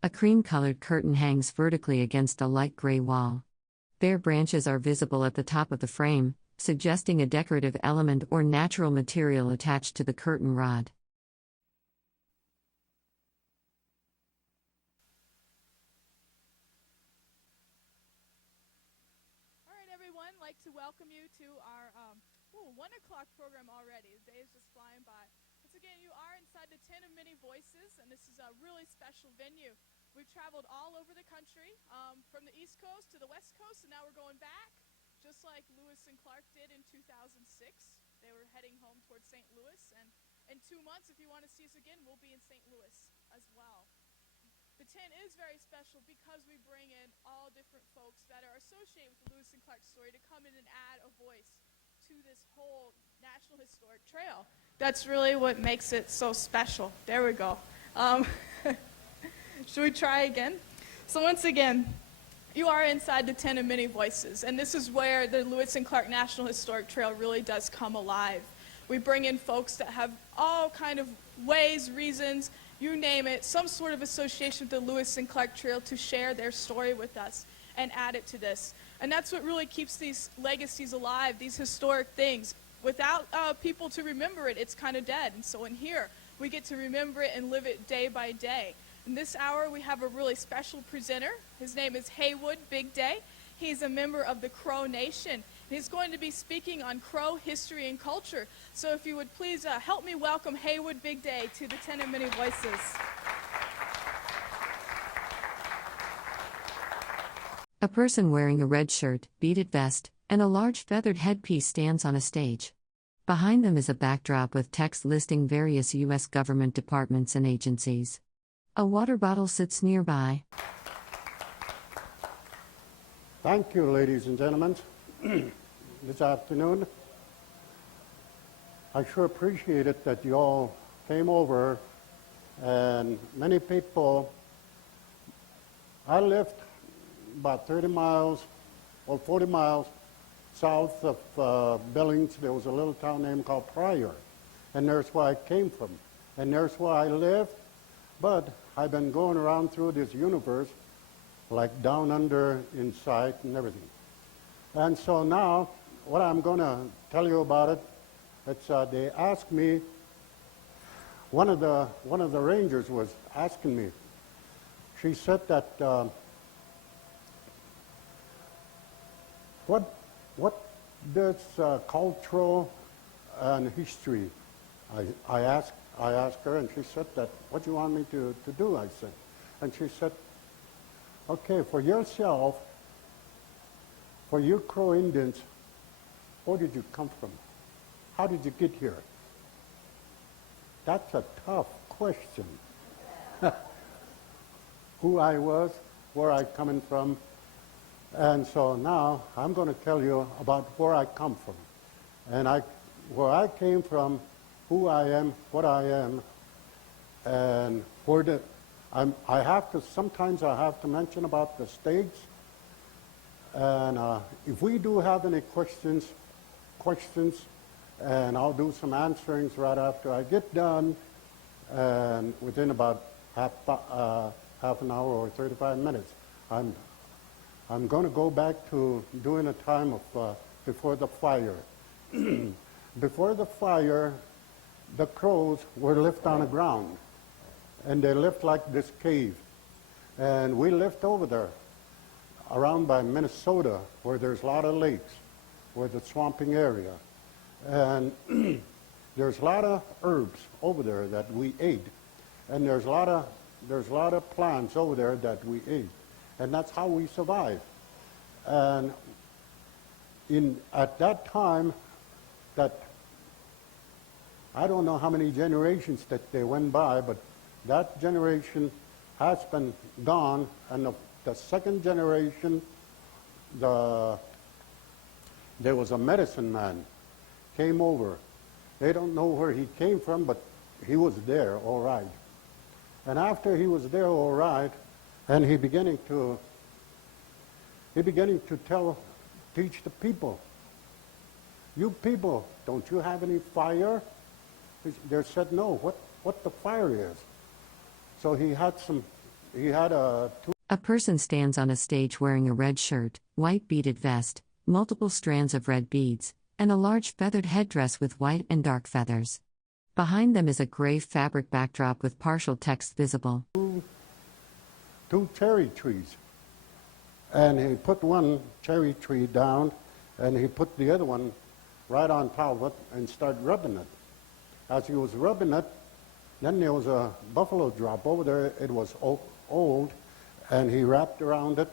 A cream-colored curtain hangs vertically against a light gray wall. Bare branches are visible at the top of the frame, suggesting a decorative element or natural material attached to the curtain rod. All right, everyone, I'd like to welcome you to our 1 o'clock program already. The day is just flying by. Once again, you are inside the Tent of Many Voices, and this is a really special venue. We've traveled all over the country, from the East Coast to the West Coast, and now we're going back, just like Lewis and Clark did in 2006. They were heading home towards St. Louis, and in 2 months, if you want to see us again, we'll be in St. Louis as well. The tent is very special because we bring in all different folks that are associated with the Lewis and Clark story to come in and add a voice to this whole National Historic Trail. That's really what makes it so special. There we go. Should we try again? So once again, you are inside the Tent of Many Voices, and this is where the Lewis and Clark National Historic Trail really does come alive. We bring in folks that have all kind of ways, reasons, you name it, some sort of association with the Lewis and Clark Trail to share their story with us and add it to this. And that's what really keeps these legacies alive, these historic things. Without people to remember it, it's kind of dead. And so in here, we get to remember it and live it day by day. In this hour, we have a really special presenter. His name is Haywood Big. He's a member of the Crow Nation. He's going to be speaking on Crow history and culture. So if you would please help me welcome Haywood Big to the Tent of Many Voices. A person wearing a red shirt, beaded vest, and a large feathered headpiece stands on a stage. Behind them is a backdrop with text listing various U.S. government departments and agencies. A water bottle sits nearby. Thank you, ladies and gentlemen, this afternoon. I sure appreciate it that you all came over, and many people. I lived about 30 miles or 40 miles south of Billings. There was a little town named called Pryor, and there's where I came from, and there's where I lived, but I've been going around through this universe like down under in sight and everything. And so now, what I'm going to tell you about it, it's they asked me, one of the rangers was asking me, she said that, what does cultural and history, I asked her, and she said that, what do you want me to do, I said. And she said, okay, for yourself, for you Crow Indians, where did you come from? How did you get here? That's a tough question. Who I was, where I coming from, and so now I'm going to tell you about where I come from, and where I came from, who I am, what I am, and where sometimes I have to mention about the states, and if we do have any questions, and I'll do some answerings right after I get done, and within about half an hour or 35 minutes, I'm going to go back to doing a time of before the fire. Before the fire, the crows were left on the ground, and they lived like this cave. And we lived over there, around by Minnesota, where there's a lot of lakes, where the swamping area. And there's a lot of herbs over there that we ate. And there's a lot of plants over there that we ate. And that's how we survived. And at that time, that I don't know how many generations that they went by, but that generation has been gone, and the second generation, there was a medicine man came over. They don't know where he came from, but he was there all right. And after he was there all right, and he beginning to teach the people, you people, don't you have any fire? They said, no, what the fire is. So he had some he had a A person stands on a stage wearing a red shirt, white beaded vest, multiple strands of red beads, and a large feathered headdress with white and dark feathers. Behind them is a gray fabric backdrop with partial text visible. two cherry trees. And he put one cherry tree down, and he put the other one right on top of it and started rubbing it. As he was rubbing it, then there was a buffalo drop over there. It was old, and he wrapped around it,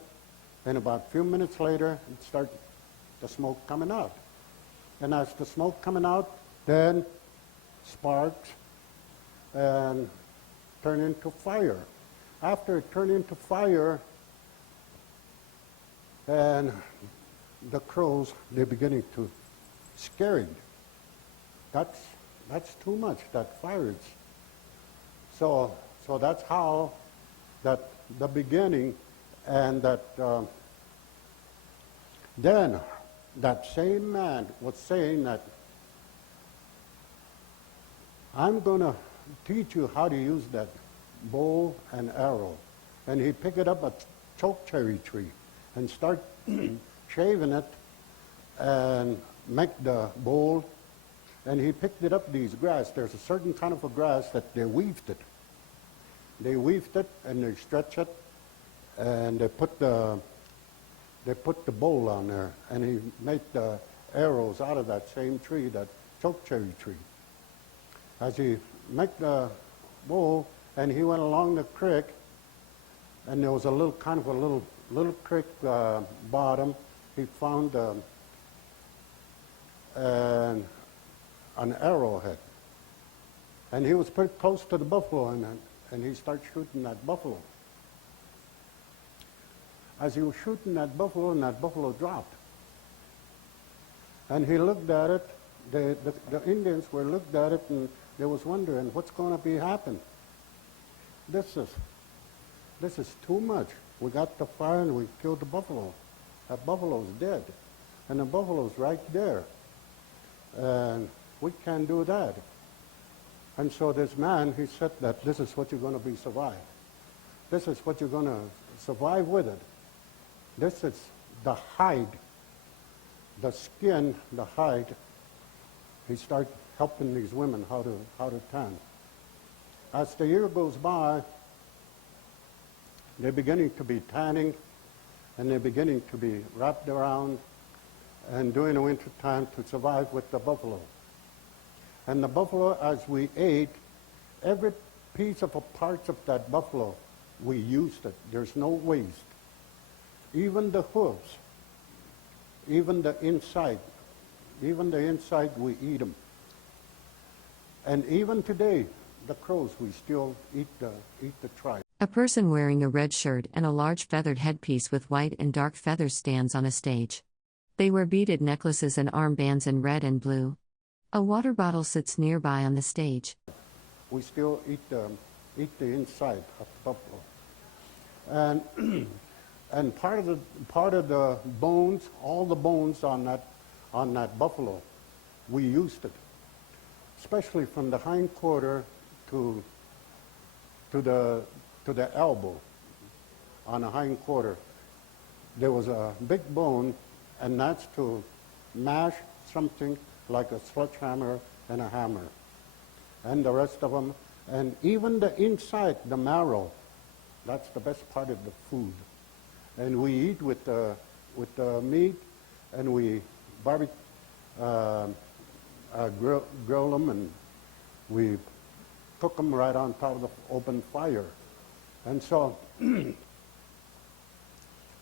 and about a few minutes later, it started the smoke coming out. And as the smoke coming out, then sparks and turned into fire. After it turned into fire, and the crows, they're beginning to scared. That's too much, that fires. So that's how that the beginning, and that then that same man was saying that I'm going to teach you how to use that bow and arrow. And he picked up a chokecherry tree and start shaving it and make the bowl. And he picked it up, these grass. There's a certain kind of a grass that they weaved it. They weaved it and they stretch it, and they put the bowl on there. And he made the arrows out of that same tree, that chokecherry tree. As he made the bowl, and he went along the creek, and there was a little kind of a little creek bottom. He found an arrowhead, and he was pretty close to the buffalo, and he started shooting that buffalo. As he was shooting that buffalo, and that buffalo dropped, and he looked at it. The Indians were looked at it, and they was wondering what's going to be happen. This is too much. We got the fire and we killed the buffalo. That buffalo's dead, and the buffalo's right there, and we can't do that. And so this man, he said that this is what you're going to be survive. This is what you're going to survive with it. This is the hide, the skin, the hide. He started helping these women how to tan. As the year goes by, they're beginning to be tanning, and they're beginning to be wrapped around and during the winter time to survive with the buffalo. And the buffalo, as we ate, every piece of a parts of that buffalo, we used it. There's no waste. Even the hooves, even the inside, we eat them. And even today, the crows, we still eat the tripe. A person wearing a red shirt and a large feathered headpiece with white and dark feathers stands on a stage. They wear beaded necklaces and armbands in red and blue. A water bottle sits nearby on the stage. We still eat the inside of the buffalo. And part of the bones, all the bones on that buffalo, we used it, especially from the hind quarter to the elbow on the hind quarter. There was a big bone, and that's to mash something like a sledgehammer and a hammer. And the rest of them, and even the inside, the marrow, that's the best part of the food. And we eat with the meat, and we grill them, and we cook them right on top of the open fire. And so,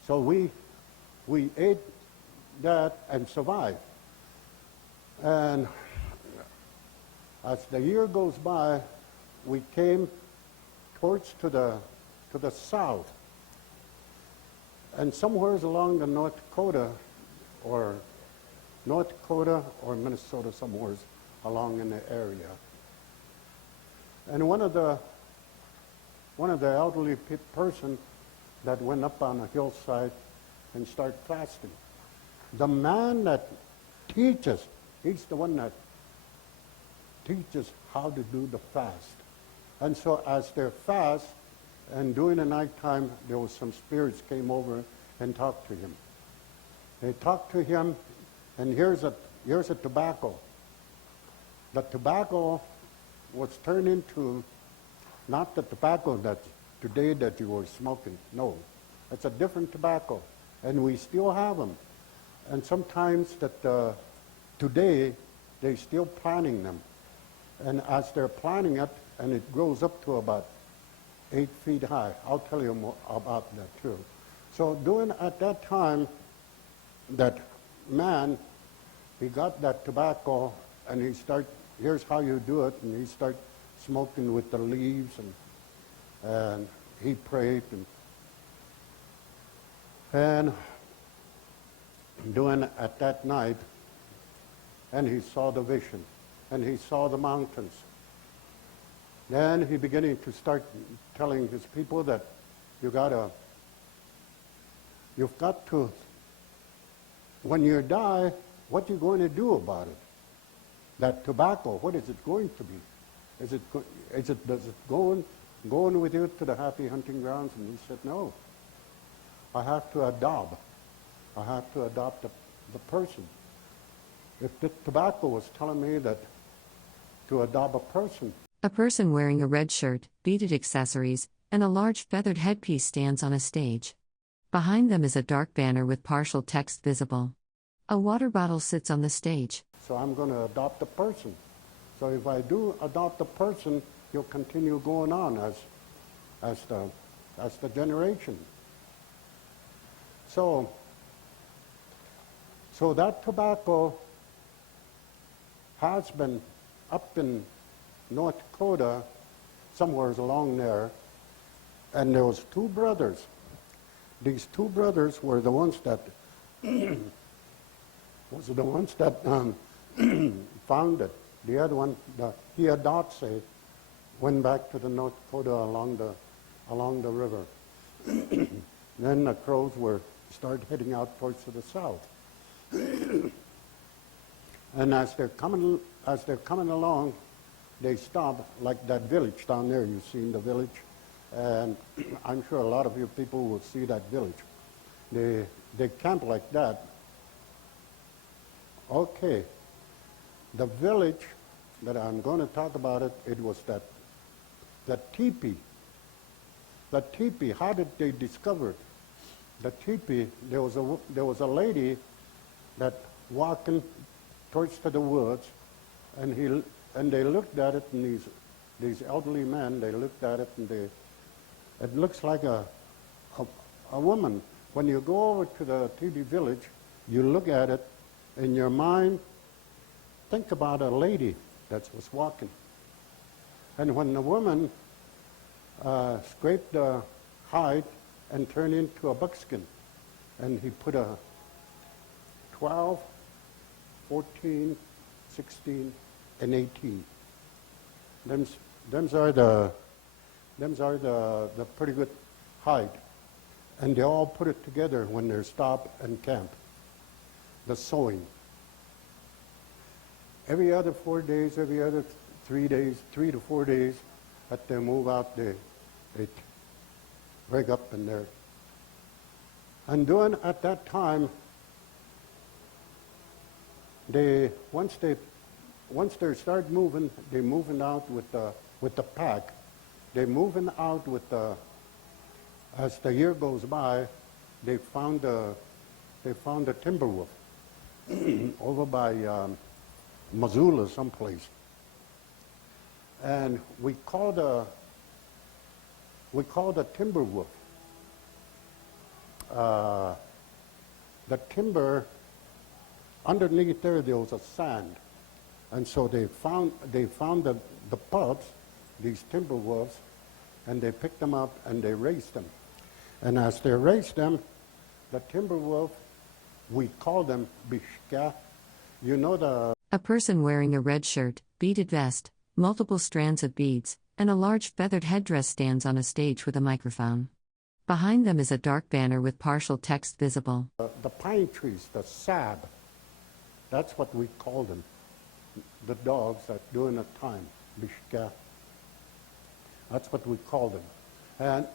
so we ate that and survived. And as the year goes by, we came towards to the south, and somewhere along the North Dakota or Minnesota, somewhere along in the area. And one of the elderly person that went up on a hillside and started fasting. The man that teaches, he's the one that teaches how to do the fast. And so as they fast And during the nighttime, there was some spirits came over and talked to him. They talked to him, and here's a tobacco. The tobacco was turned into not the tobacco that today that you were smoking. No, it's a different tobacco, and we still have them. And sometimes that today they're still planting them, and as they're planting it, and it grows up to about 8 feet high. I'll tell you more about that too. So at that time, that man, he got that tobacco, and here's how you do it, and he started smoking with the leaves, and he prayed, and doing at that night, and he saw the vision, and he saw the mountains. Then he beginning to start telling his people that you've got to, when you die, what you going to do about it? That tobacco, what is it going to be? Does it going with you to the happy hunting grounds? And he said, no. I have to adopt. I have to adopt the person. If the tobacco was telling me that to adopt a person. A person wearing a red shirt, beaded accessories, and a large feathered headpiece stands on a stage. Behind them is a dark banner with partial text visible. A water bottle sits on the stage. So I'm going to adopt a person. So if I do adopt a person, he'll continue going on as the generation. So that tobacco has been up in North Dakota, somewhere along there, and there was two brothers. These two brothers were the ones that found it. The other one, he adopts went back to the North Dakota along the river. Then the Crows started heading out towards to the south. And as they're coming along, they stop, like that village down there. You've seen the village, and I'm sure a lot of you people will see that village. They camp like that. Okay, the village that I'm going to talk about it was that teepee. The teepee, how did they discover it? The teepee, there was a lady that walking towards to the woods, and they looked at it, and these elderly men, they looked at it, and it looks like a woman. When you go over to the teepee village, you look at it, in your mind, think about a lady that was walking. And when the woman scraped the hide and turned into a buckskin, and he put a 12, 14, 16, and 18. Them's are the pretty good hide. And they all put it together when they're stop and camp. The sewing. Every other 4 days, every other 3 days, 3 to 4 days, that they move out, they break up in there. And doing at that time, once they start moving, they're moving out with the pack. They're moving out with as the year goes by, they found a timber wolf over by Missoula someplace. And we call the timber wolf. The timber, underneath there was a sand. And so they found the pups, these timber wolves, and they picked them up and they raised them. And as they raised them, the timber wolf, we call them bishka. You know A person wearing a red shirt, beaded vest, multiple strands of beads, and a large feathered headdress stands on a stage with a microphone. Behind them is a dark banner with partial text visible. The pine trees, the sab, that's what we call them. The dogs that during the time, bishka. That's what we call them. And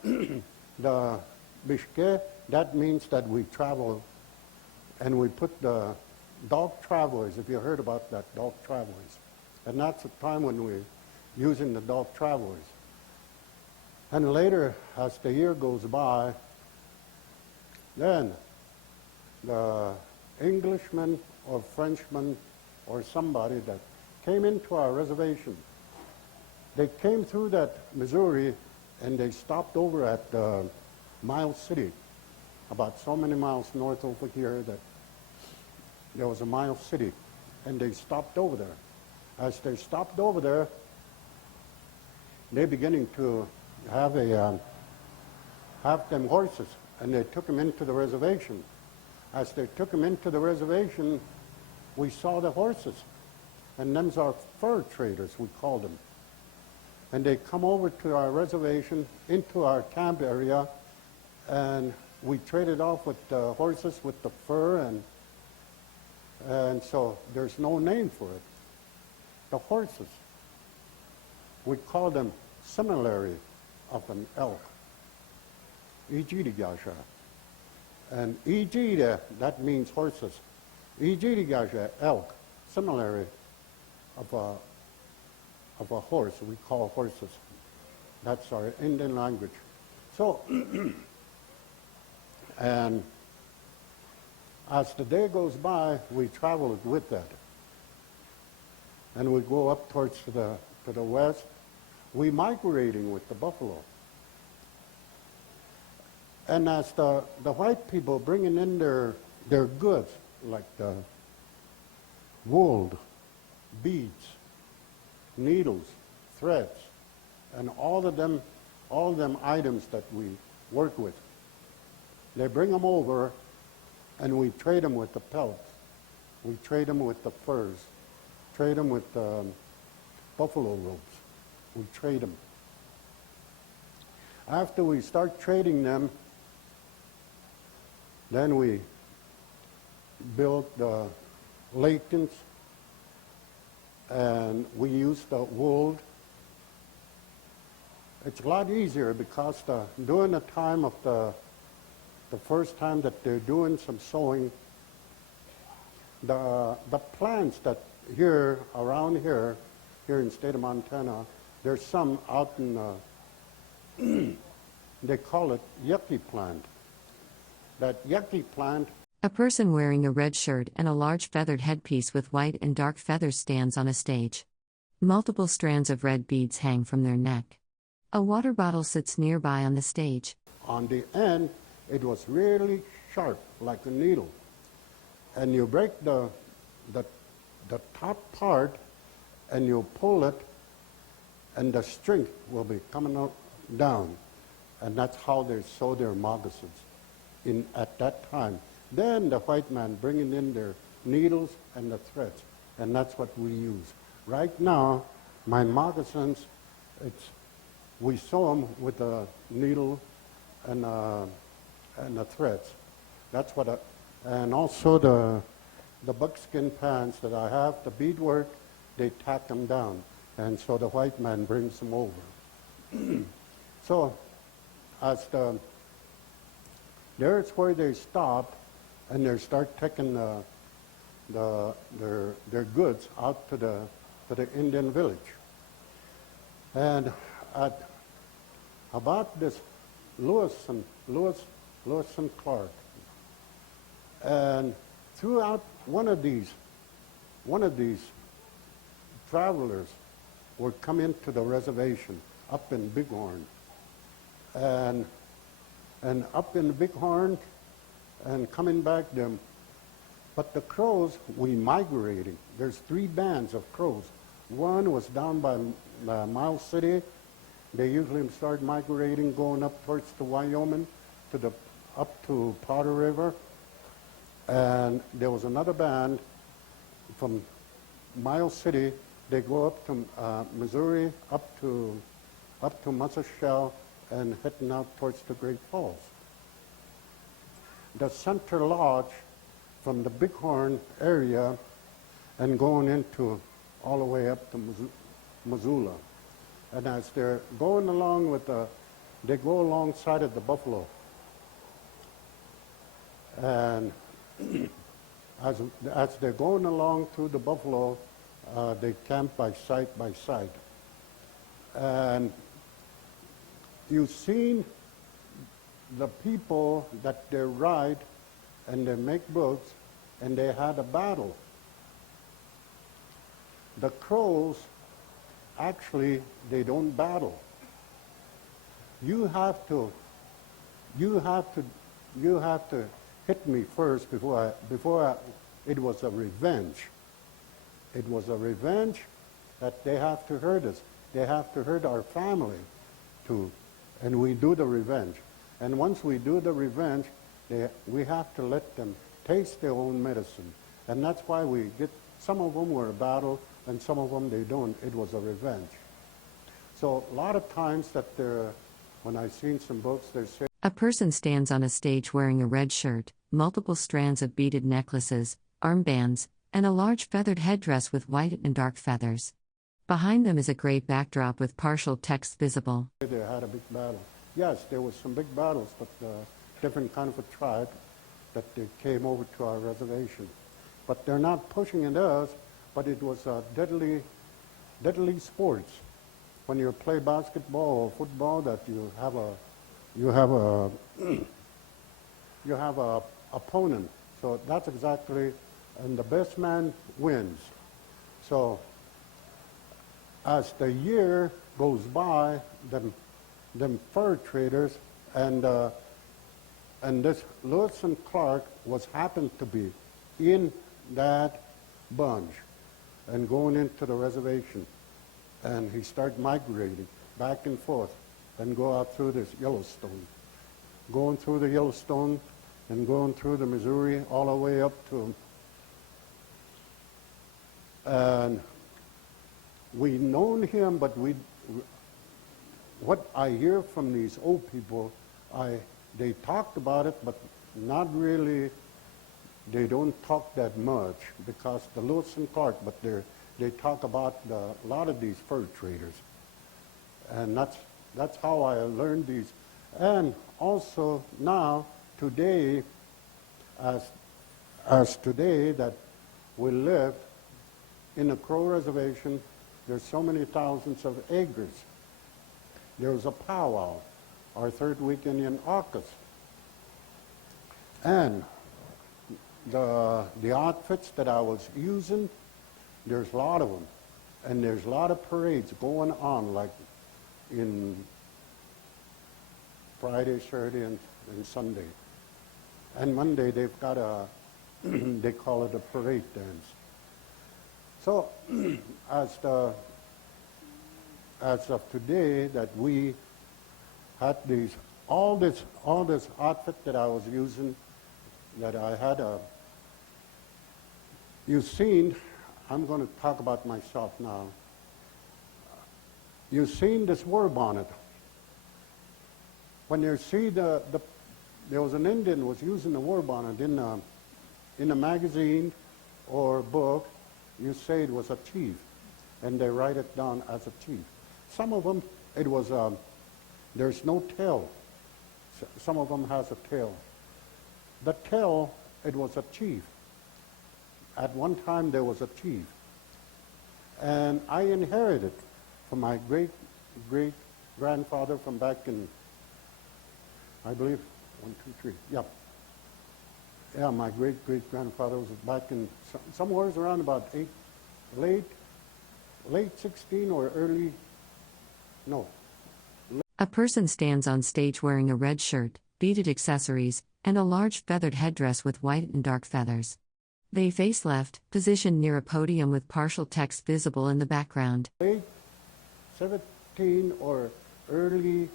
the Bishke, that means that we travel, and we put the dog travelers, if you heard about that, dog travelers. And that's the time when we're using the dog travelers. And later, as the year goes by, then the Englishman or Frenchman or somebody that came into our reservation, they came through that Missouri and they stopped over at Miles City, about so many miles north over here that there was a Miles City, and they stopped over there. As they stopped over there, they beginning to have them horses, and they took them into the reservation. As they took them into the reservation, we saw the horses, and them's our fur traders, we called them. And they come over to our reservation, into our camp area, and we traded off with the horses, with the fur, and so there's no name for it. The horses, we call them similarly of an elk. Ijirigasha. And Ijida, that means horses. Ijirigasha, elk, similarly of a horse, we call horses. That's our Indian language. So, and as the day goes by, we travel with that. And we go up towards to the west. We migrating with the buffalo. And as the white people bringing in their goods, like the wool, beads, needles, threads, and all of them items that we work with, they bring them over, and we trade them with the pelts. We trade them with the furs, trade them with buffalo robes. We trade them. After we start trading them, then we build the latins, and we use the wool. It's a lot easier because during the time of the first time that they're doing some sewing, the plants that around here in the state of Montana, there's some out in, they call it yucca plant. That yucca plant. A person wearing a red shirt and a large feathered headpiece with white and dark feathers stands on a stage. Multiple strands of red beads hang from their neck. A water bottle sits nearby on the stage. On the end, it was really sharp, like a needle. And you break the top part, and you pull it, and the string will be coming out down. And that's how they sew their moccasins at that time. Then the white man bringing in their needles and the threads, and that's what we use. Right now, my moccasins, we sew them with a needle and the threads. That's what and also the buckskin pants that I have, the beadwork, they tack them down, and so the white man brings them over. So, there's where they stop, and they start taking their goods out to the Indian village. And at about this Lewis Clark, and throughout one of these travelers would come into the reservation up in Bighorn, and up in Bighorn, and coming back them. But the crows, we migrating. There's 3 bands of crows. One was down by Miles City. They usually start migrating, going up towards the Wyoming, up to Powder River. And there was another band from Miles City. They go up to Missouri, up to Muscle and heading out towards the Great Falls. The Center Lodge from the Bighorn area and going into all the way up to Missoula. And as they're going along with they go alongside of the buffalo. And as they're going along through the buffalo, they camp by side. And you've seen the people that they ride and they make books, and they had a battle. The crows, actually, they don't battle. You have to hit me first it was a revenge. It was a revenge that they have to hurt us. They have to hurt our family too. And we do the revenge. And once we do the revenge, we have to let them taste their own medicine. And that's why some of them were a battle, and some of them they don't. It was a revenge. So a lot of times when I've seen some books, they say, A person stands on a stage wearing a red shirt, multiple strands of beaded necklaces, armbands, and a large feathered headdress with white and dark feathers. Behind them is a gray backdrop with partial text visible. They had a big battle. Yes, there was some big battles, but different kind of a tribe that they came over to our reservation. But they're not pushing at us, but it was deadly sports. When you play basketball or football, that you have a opponent. So that's exactly, and the best man wins. So as the year goes by, them fur traders and this Lewis and Clark happened to be in that bunch and going into the reservation, and he started migrating back and forth and go out through this Yellowstone, going through the Yellowstone and going through the Missouri all the way up to, and we known him, but what I hear from these old people, they talked about it, but not really. They don't talk that much because the Lewis and Clark, but they talk about a lot of these fur traders, and that's how I learned these. And also now today, as today that we live in a Crow reservation, there's so many thousands of acres. There's a powwow, our third week in August. And the outfits that I was using, there's a lot of them. And there's a lot of parades going on, like in Friday, Saturday, and Sunday. And Monday they've got they call it a parade dance. So as of today, that we had all this outfit that I was using, that I had you've seen, I'm going to talk about myself now. You've seen this war bonnet. When you see there was an Indian was using the war bonnet in a magazine or book, you say it was a chief, and they write it down as a chief. Some of them, it was, there's no tail. Some of them has a tail. The tail, it was a chief. At one time, there was a chief. And I inherited from my great-great-grandfather from back in, I believe, 1, 2, 3, yeah. Yeah, my great-great-grandfather was back in, somewhere around about late 16 or early, no. A person stands on stage wearing a red shirt, beaded accessories, and a large feathered headdress with white and dark feathers. They face left, positioned near a podium with partial text visible in the background. Late 17 or early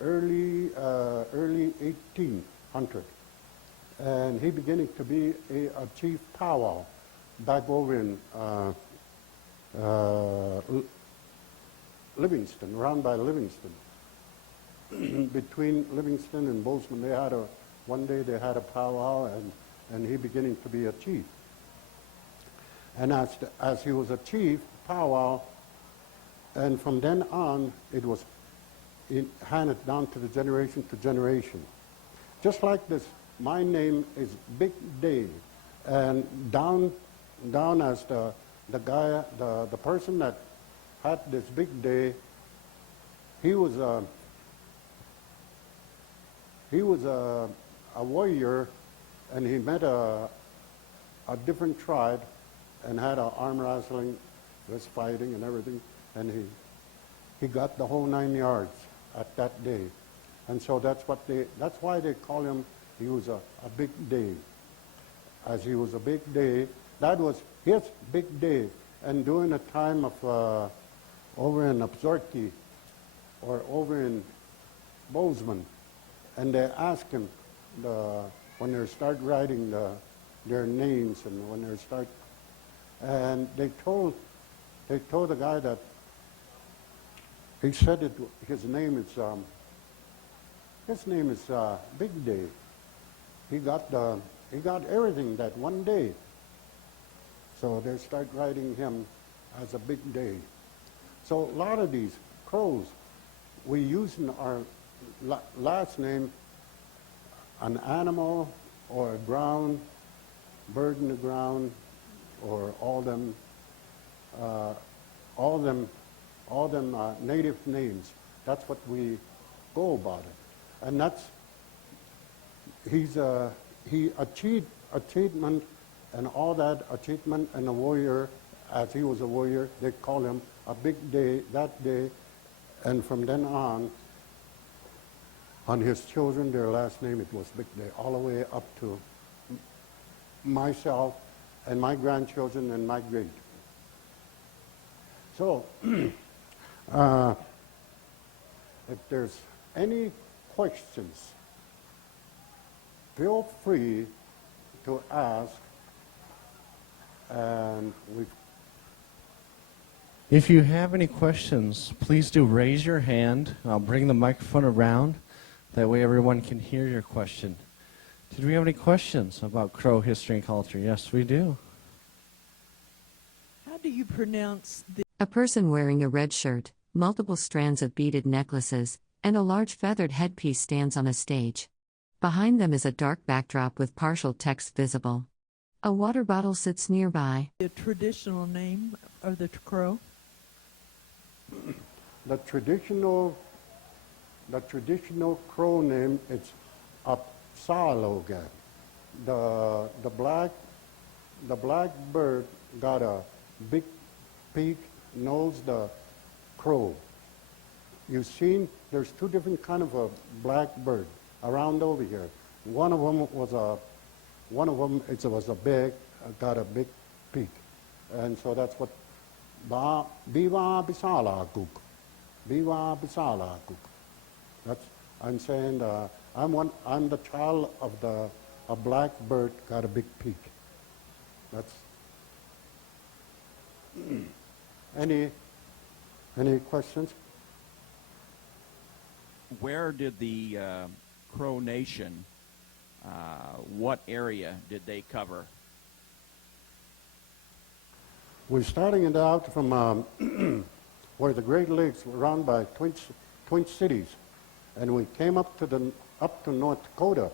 1800. And he beginning to be a chief powwow back over in Livingston, around by Livingston. Between Livingston and Bozeman, one day they had a powwow, and he beginning to be a chief. And as he was a chief powwow, and from then on, handed down to the generation to generation. Just like this, my name is Big Dave, and down as the guy, the person that had this big day, he was a warrior, and he met a different tribe, and had an arm wrestling, was fighting and everything, and he got the whole 9 yards at that day, and so that's why they call him. He was a big day, as he was a big day. That was his big day, and during a time of over in Absorti or over in Bozeman, and they asked him when they start writing their names and when they start, and they told the guy that he said his name is Big Day. He got everything that one day. So they start writing him as a big day. So a lot of these crows, we use in our last name an animal or a ground, bird in the ground, or all them native names. That's what we go about it, and that's he achieved achievement and all that achievement, and a warrior, as he was a warrior, they call him a big day that day, and from then on his children, their last name, it was Big Day, all the way up to myself and my grandchildren and my great. So, if there's any questions, feel free to ask, and If you have any questions, please do raise your hand. I'll bring the microphone around. That way everyone can hear your question. Did we have any questions about Crow history and culture? Yes, we do. How do you pronounce the... A person wearing a red shirt, multiple strands of beaded necklaces, and a large feathered headpiece stands on a stage. Behind them is a dark backdrop with partial text visible. A water bottle sits nearby. the traditional name of the crow? the traditional crow name is Apsalogan. The black bird got a big beak, nose, the crow. You've seen there's two different kind of a black bird around over here. One of them was a big, got a big beak, and so that's what Biwa Bisala Cook. Biwa Bisala Cook. That's, I'm saying I'm the child of a black bird got a big peak. That's any questions? Where did the Crow Nation, what area did they cover? We're starting it out from where the Great Lakes were run by Twin Cities, and we came up to North Dakota,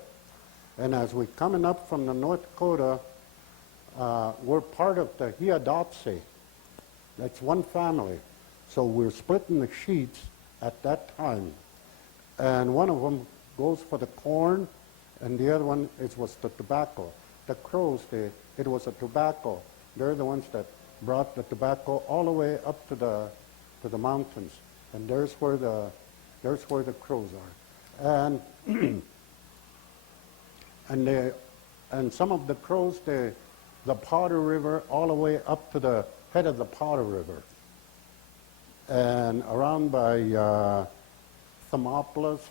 and as we're coming up from the North Dakota, we're part of the Hiadatse. That's one family, so we're splitting the sheets at that time, and one of them goes for the corn, and the other one was the tobacco. The Crows, it was a tobacco. They're the ones that brought the tobacco all the way up to the mountains, and there's where the Crows are, and and some of the Crows, the Powder River, all the way up to the head of the Powder River, and around by Thermopolis,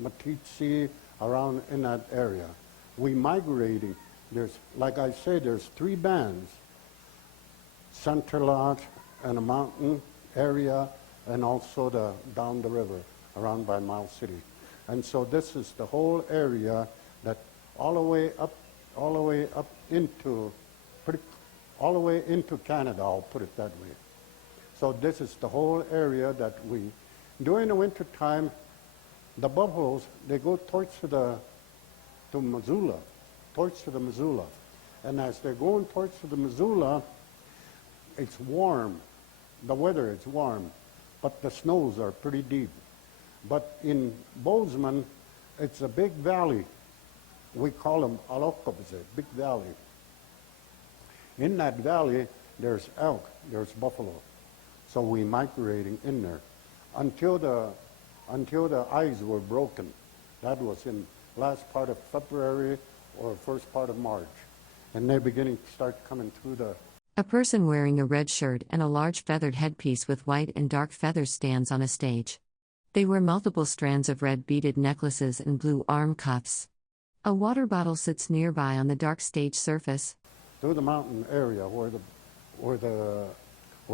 Matitsi, around in that area. We migrating. There's, like I say, there's three bands: Center Lodge and a mountain area, and also down the river around by Miles City. And so this is the whole area that all the way up into Canada, I'll put it that way. So this is the whole area that During the winter time, the buffaloes, they go towards to Missoula, towards to the Missoula. And as they're going towards to the Missoula, it's warm. The weather is warm, but the snows are pretty deep. But in Bozeman, it's a big valley. We call them Alokobze, big valley. In that valley, there's elk, there's buffalo. So we migrating in there until the ice were broken. That was in last part of February or first part of March. And they're beginning to start coming through the... A person wearing a red shirt and a large feathered headpiece with white and dark feathers stands on a stage. They wear multiple strands of red beaded necklaces and blue arm cuffs. A water bottle sits nearby on the dark stage surface. Through the mountain area where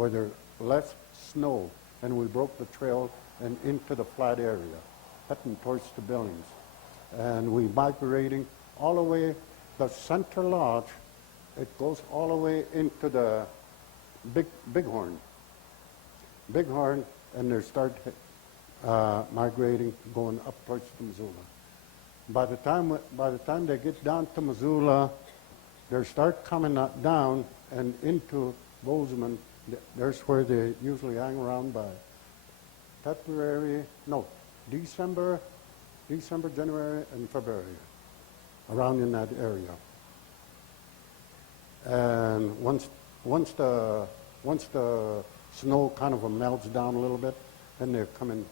there less snow, and we broke the trail and into the flat area, heading towards the Billings. And we migrating all the way, the center lodge, it goes all the way into the Bighorn. Bighorn, and they start migrating, going up towards the Missoula. By the time they get down to Missoula, they start coming down and into Bozeman. There's where they usually hang around by December, January, and February, around in that area. And once the snow kind of melts down a little bit, then they're coming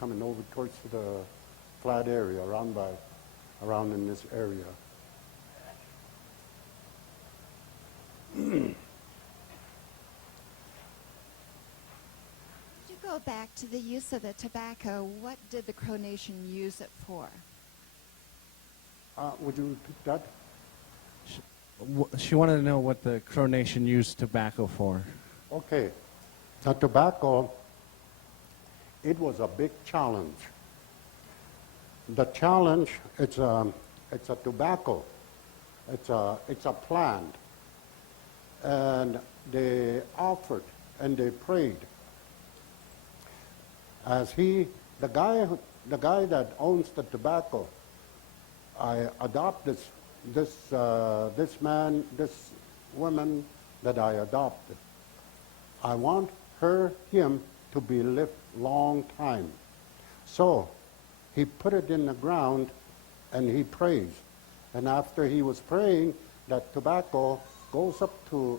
over towards the flat area around in this area. To go back to the use of the tobacco, what did the Crow Nation use it for? Would you repeat that? She wanted to know what the Crow Nation used tobacco for. Okay. The tobacco, it was a big challenge. The challenge, it's a tobacco. It's a plant. And they offered and they prayed. As the guy that owns the tobacco, I adopt this woman that I adopted. I want him to be lived long time. So he put it in the ground and he prays. And after he was praying, that tobacco goes up to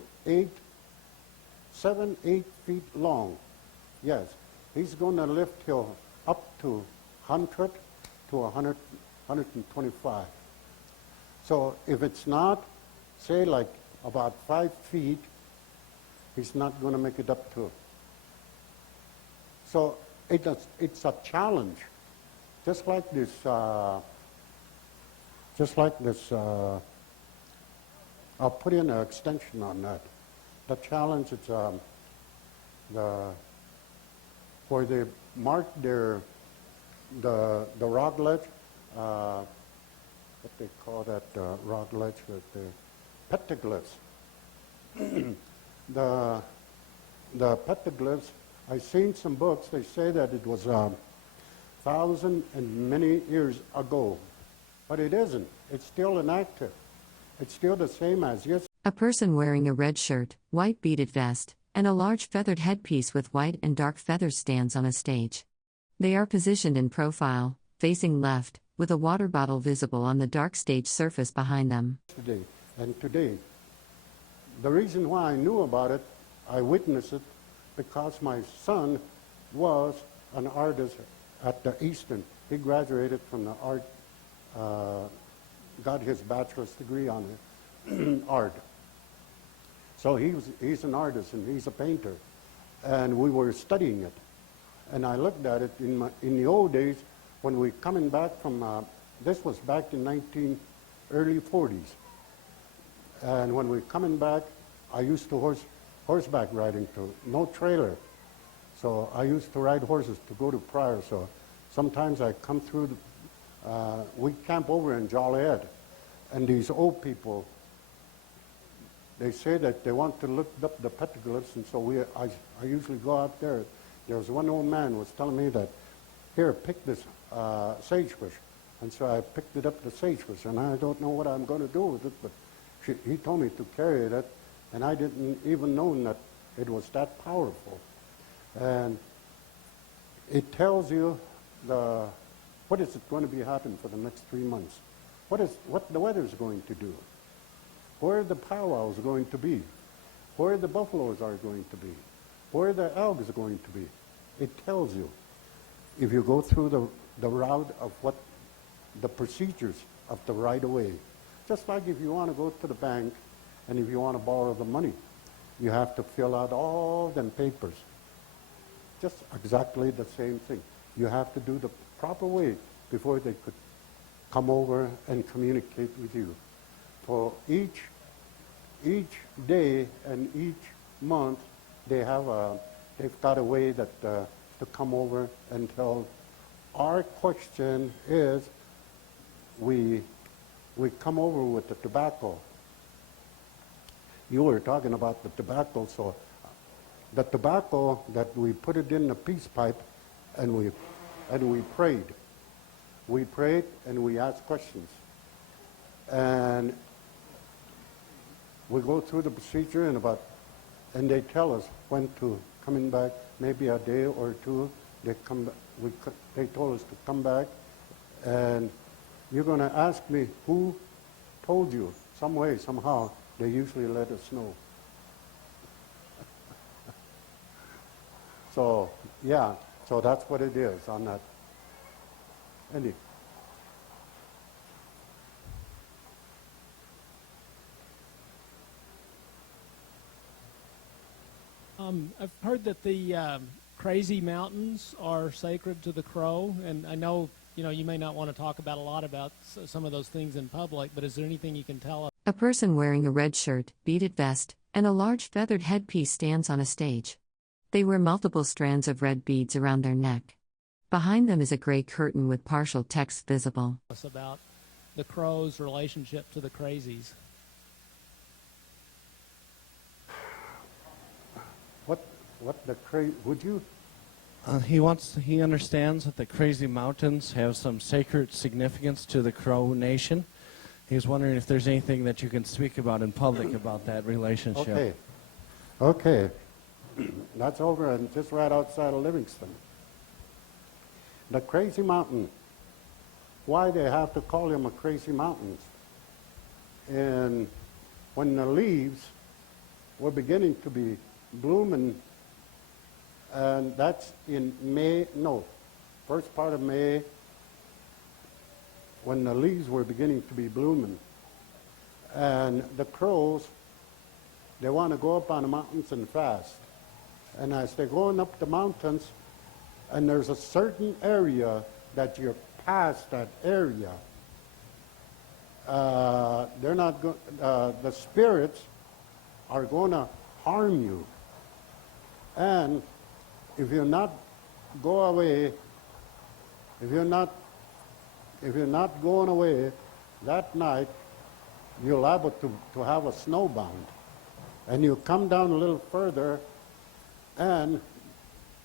7, 8 feet long. Yes, he's going to live till up to 100 to 125. So if it's not, say like about 5 feet, he's not going to make it up to. So it's a challenge, just like this. I'll put in an extension on that. The challenge is where they mark the rock ledge. What they call that rock ledge with the petroglyphs. The petroglyphs, I've seen some books, they say that it was 1,000 and many years ago. But it isn't. It's still inactive. It's still the same as yesterday. A person wearing a red shirt, white beaded vest, and a large feathered headpiece with white and dark feathers stands on a stage. They are positioned in profile, facing left, with a water bottle visible on the dark stage surface behind them. Today, the reason why I knew about it, I witnessed it, because my son was an artist at the Eastern. He graduated from the art, got his bachelor's degree on it, art. So he's an artist and he's a painter. And we were studying it. And I looked at it in the old days when we coming back from, this was back in early 40s. And when we coming back, I used to horseback riding too, no trailer. So I used to ride horses to go to Pryor. So sometimes I come through, we camp over in Joliet. And these old people, they say that they want to look up the petroglyphs, and so I usually go out there. There was one old man was telling me that, here, pick this sagebush. And so I picked it up, the sagebush, and I don't know what I'm going to do with it, but he told me to carry it, and I didn't even know that it was that powerful. And it tells you what is going to be happening for the next 3 months. What the weather's going to do. Where the powwows are going to be. Where the buffaloes are going to be. Where the elk is going to be. It tells you. If you go through the route of what the procedures of the right-of-way. Just like if you want to go to the bank and if you want to borrow the money, you have to fill out all them papers. Just exactly the same thing. You have to do the proper way before they could come over and communicate with you. For each day and each month, they've got a way that to come over and tell. Our question is, we come over with the tobacco. You were talking about the tobacco, so the tobacco that we put it in the peace pipe, and we prayed. We prayed and we asked questions, and we go through the procedure and they tell us when to coming back. Maybe a day or two. They come. They told us to come back, and you're going to ask me who told you. Some way, somehow, they usually let us know. So, yeah, so that's what it is on that. Andy. I've heard that the Crazy Mountains are sacred to the Crow, and I know you may not want to talk about a lot about some of those things in public, but is there anything you can tell us? A person wearing a red shirt, beaded vest, and a large feathered headpiece stands on a stage. They wear multiple strands of red beads around their neck. Behind them is a gray curtain with partial text visible. About the Crow's relationship to the Crazies. What the crazy? Would you? He understands that the Crazy Mountains have some sacred significance to the Crow Nation. He's wondering if there's anything that you can speak about in public about that relationship. Okay. That's over and just right outside of Livingston. The Crazy Mountain. Why they have to call them a Crazy Mountains? And when the leaves were beginning to be blooming, and that's in first part of May, when the leaves were beginning to be blooming. And the crows, they want to go up on the mountains and fast. And as they're going up the mountains, and there's a certain area that you're past that area, they're not the spirits are going to harm you. And if you're not go away, if you're not going away that night, you're liable to have a snowbound. And you come down a little further, and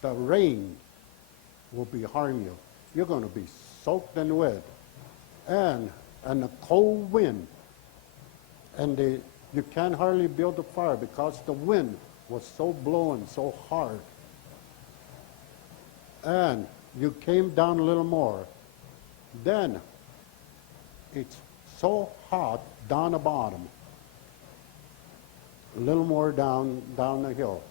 the rain will harm you. You're going to be soaked and wet. And a cold wind. And you can't hardly build a fire because the wind was so blowing so hard. And you came down a little more. Then it's so hot down the bottom. A little more down the hill.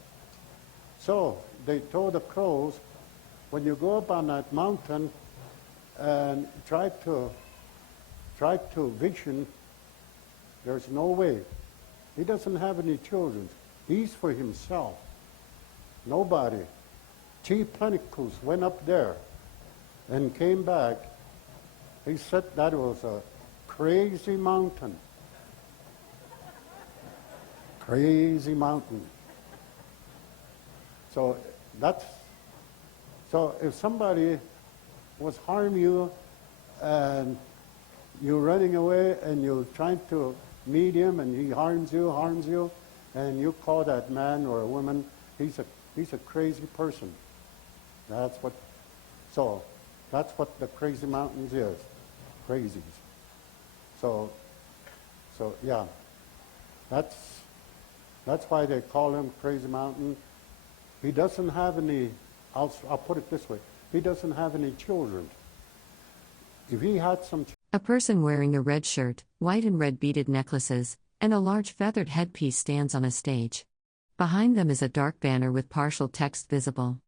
So they told the crows, when you go up on that mountain and try to vision, there's no way. He doesn't have any children. He's for himself. Nobody. Chief Plentycus went up there and came back. He said that was a crazy mountain. Crazy mountain. So if somebody was harm you and you're running away and you're trying to meet him and he harms you, and you call that man or a woman, he's a crazy person. That's what, so that's what the Crazy Mountains is, crazies. So yeah, that's why they call him Crazy Mountain. He doesn't have any, I'll put it this way, he doesn't have any children. If he had some A person wearing a red shirt, white and red beaded necklaces, and a large feathered headpiece stands on a stage. Behind them is a dark banner with partial text visible.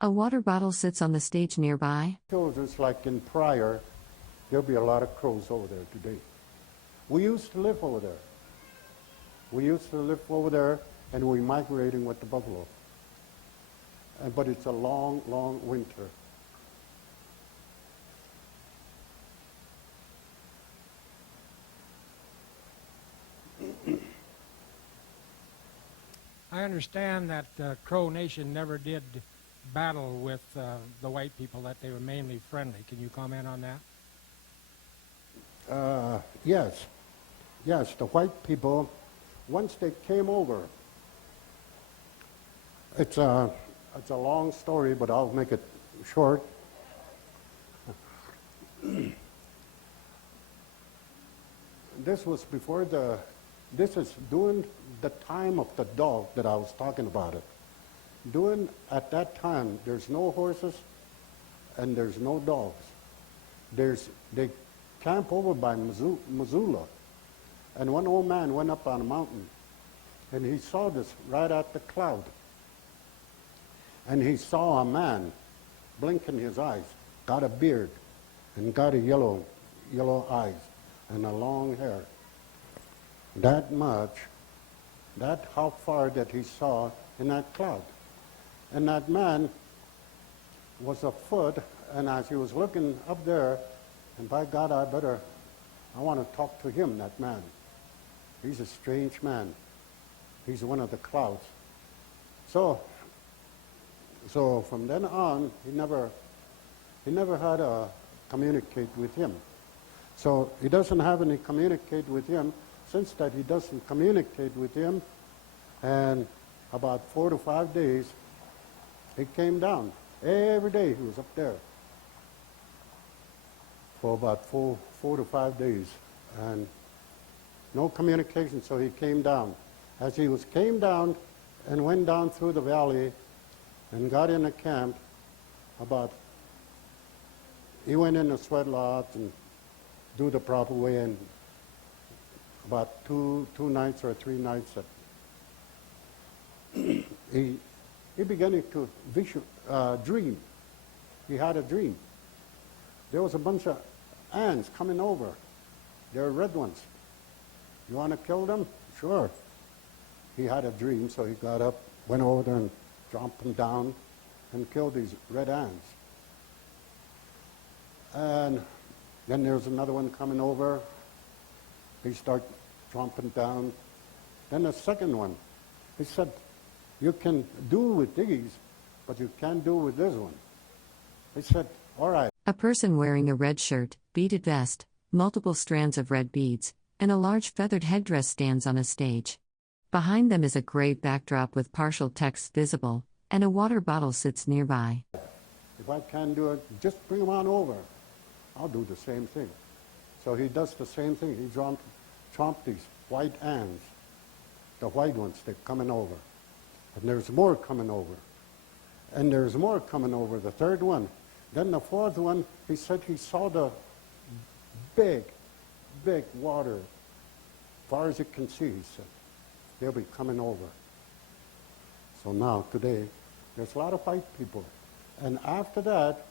A water bottle sits on the stage nearby. children, like in Pryor, there'll be a lot of crows over there today. We used to live over there. And we're migrating with the buffalo. But it's a long, long winter. I understand that Crow Nation never did battle with the white people, that they were mainly friendly. Can you comment on that? Yes, the white people, once they came over, it's a long story, but I'll make it short. This was before this is during the time of the dog that I was talking about it. At that time, there's no horses and there's no dogs. They camp over by Missoula. And one old man went up on a mountain and he saw this right at the cloud. And he saw a man blinking his eyes, got a beard and got a yellow eyes and a long hair. That much, that how far that he saw in that cloud. And that man was afoot, and as he was looking up there, and by God, I want to talk to him, that man. He's a strange man. He's one of the clouds. So from then on, he never had to communicate with him. So he doesn't have any communicate with him. Since that he doesn't communicate with him, and about 4 to 5 days, he came down. Every day he was up there for about four to 5 days, and no communication, so he came down. As he came down and went down through the valley and got in a camp, he went in the sweat lodge and do the proper way, and about two nights or 3 nights, he began to dream. He had a dream. There was a bunch of ants coming over. They're red ones. You want to kill them? Sure. He had a dream, so he got up, went over there and dropped them down and killed these red ants. And then there's another one coming over. He started tromping down. Then the second one, he said, you can do with these, but you can't do with this one. He said, all right. A person wearing a red shirt, beaded vest, multiple strands of red beads, and a large feathered headdress stands on a stage. Behind them is a gray backdrop with partial text visible, and a water bottle sits nearby. If I can't do it, just bring them on over. I'll do the same thing. So he does the same thing. He chomped these white ants, the white ones, they're coming over. And there's more coming over. And there's more coming over, the third one. Then the fourth one, he said he saw the big water, far as you can see, he said. They'll be coming over. So now, today, there's a lot of white people. And after that,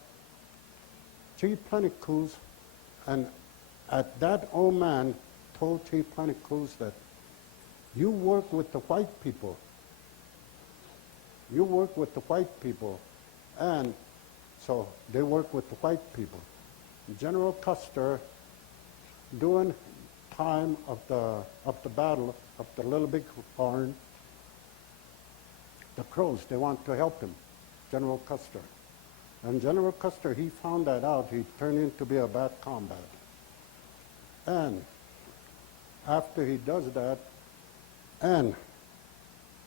Chief Plentycoos, and at that old man told Chief Plentycoos that you work with the white people. You work with the white people. And so they work with the white people. General Custer, during time of the battle of the Little Bighorn, the Crows, they want to help him, General Custer. And General Custer, he found that out. He turned into be a bad combat. And after he does that, and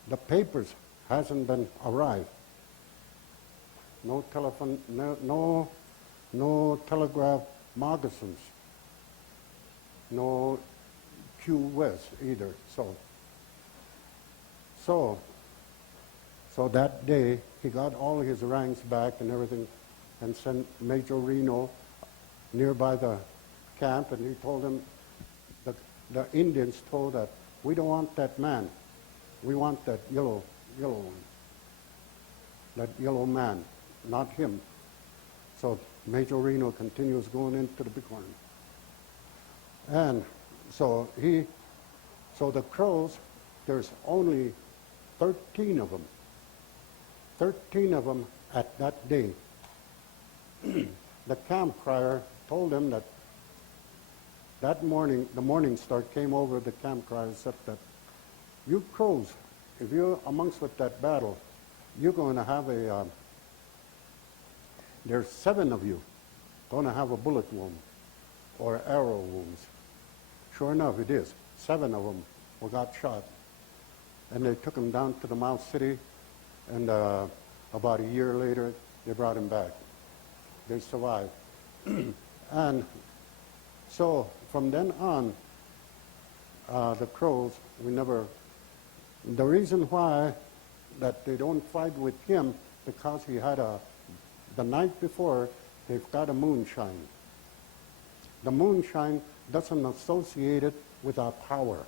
the papers hasn't been arrived. no telephone, no telegraph moccasins, no Q West either. So that day he got all his ranks back and everything, and sent Major Reno nearby the camp, and he told him, the Indians told that, we don't want that man, we want that yellow man, not him. So Major Reno continues going into the Bighorn. And so the Crows, there's only 13 of them. 13 of them at that day. The camp crier told them that morning, the Morning Star came over the camp crier and said that, you Crows, if you're amongst with that battle, you're going to have there's 7 of you going to have a bullet wound or arrow wounds. Sure enough, it is. 7 of them got shot. And they took him down to the Mount City, and about a year later, they brought him back. They survived. And so from then on, the Crows, the reason why that they don't fight with him, because he had the night before, they've got a moonshine. The moonshine doesn't associate it with our power.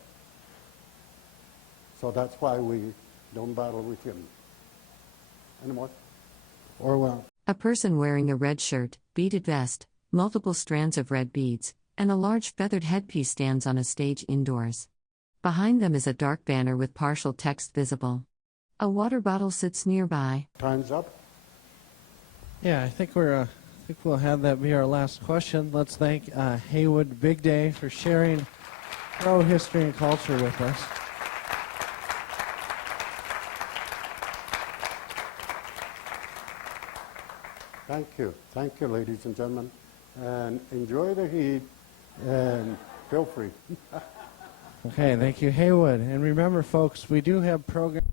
So that's why we don't battle with him. Any more? Or A person wearing a red shirt, beaded vest, multiple strands of red beads, and a large feathered headpiece stands on a stage indoors. Behind them is a dark banner with partial text visible. A water bottle sits nearby. Time's up. Yeah, I think we'll have that be our last question. Let's thank Haywood Big Day for sharing Crow history and culture with us. Thank you, ladies and gentlemen, and enjoy the heat, and feel free. Okay, thank you, Haywood. And remember, folks, we do have programs.